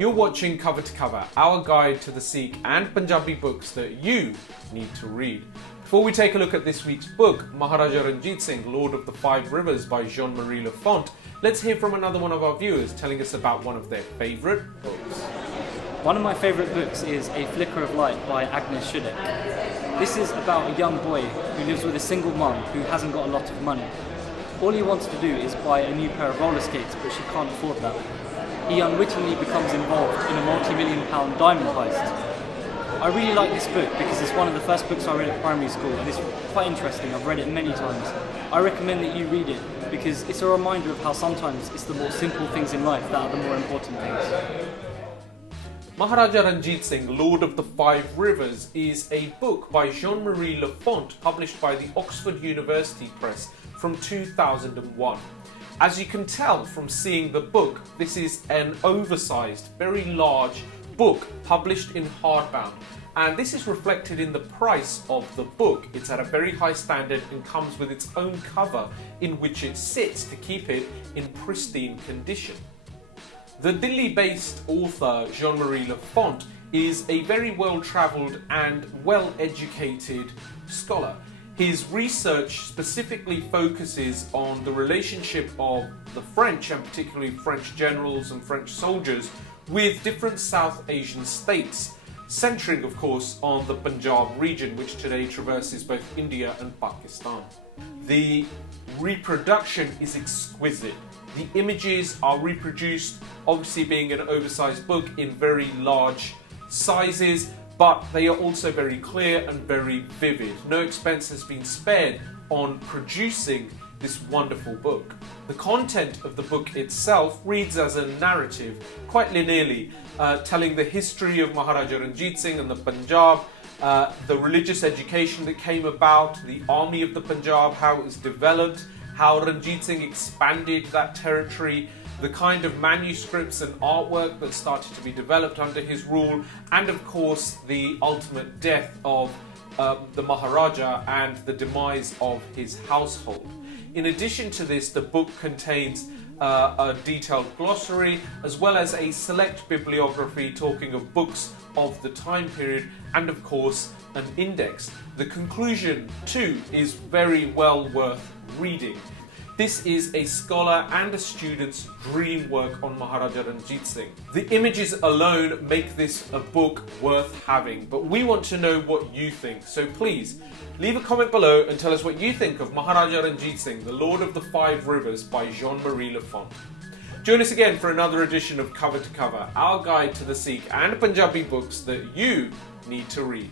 You're watching Cover to Cover, our guide to the Sikh and Punjabi books that you need to read. Before we take a look at this week's book, Maharaja Ranjit Singh, Lord of the Five Rivers by Jean-Marie Lafont, let's hear from another one of our viewers telling us about one of their favourite books. One of my favourite books is A Flicker of Light by Agnes Szudek. This is about a young boy who lives with a single mum who hasn't got a lot of money. All he wants to do is buy a new pair of roller skates, but she can't afford that. He unwittingly becomes involved in a multi-million-pound diamond heist. I really like this book because it's one of the first books I read at primary school and it's quite interesting. I've read it many times. I recommend that you read it because it's a reminder of how sometimes it's the more simple things in life that are the more important things. Maharaja Ranjit Singh, Lord of the Five Rivers, is a book by Jean-Marie Lafont, published by the Oxford University Press from 2001. As you can tell from seeing the book, this is an oversized, very large book published in hardbound, and this is reflected in the price of the book. It's at a very high standard and comes with its own cover in which it sits to keep it in pristine condition. The Delhi-based author Jean-Marie Lafont is a very well-travelled and well-educated scholar. His research specifically focuses on the relationship of the French, and particularly French generals and French soldiers, with different South Asian states, centering of course on the Punjab region, which today traverses both India and Pakistan. The reproduction is exquisite. The images are reproduced, obviously being an oversized book, in very large sizes, but they are also very clear and very vivid. No expense has been spared on producing this wonderful book. The content of the book itself reads as a narrative, quite linearly, telling the history of Maharaja Ranjit Singh and the Punjab, the religious education that came about, the army of the Punjab, how it was developed, how Ranjit Singh expanded that territory, the kind of manuscripts and artwork that started to be developed under his rule, and of course the ultimate death of the Maharaja and the demise of his household. In addition to this, the book contains a detailed glossary as well as a select bibliography talking of books of the time period, and of course an index. The conclusion too is very well worth reading. This is a scholar and a student's dream work on Maharaja Ranjit Singh. The images alone make this a book worth having, but we want to know what you think. So please, leave a comment below and tell us what you think of Maharaja Ranjit Singh, the Lord of the Five Rivers by Jean-Marie Lafont. Join us again for another edition of Cover to Cover, our guide to the Sikh and Punjabi books that you need to read.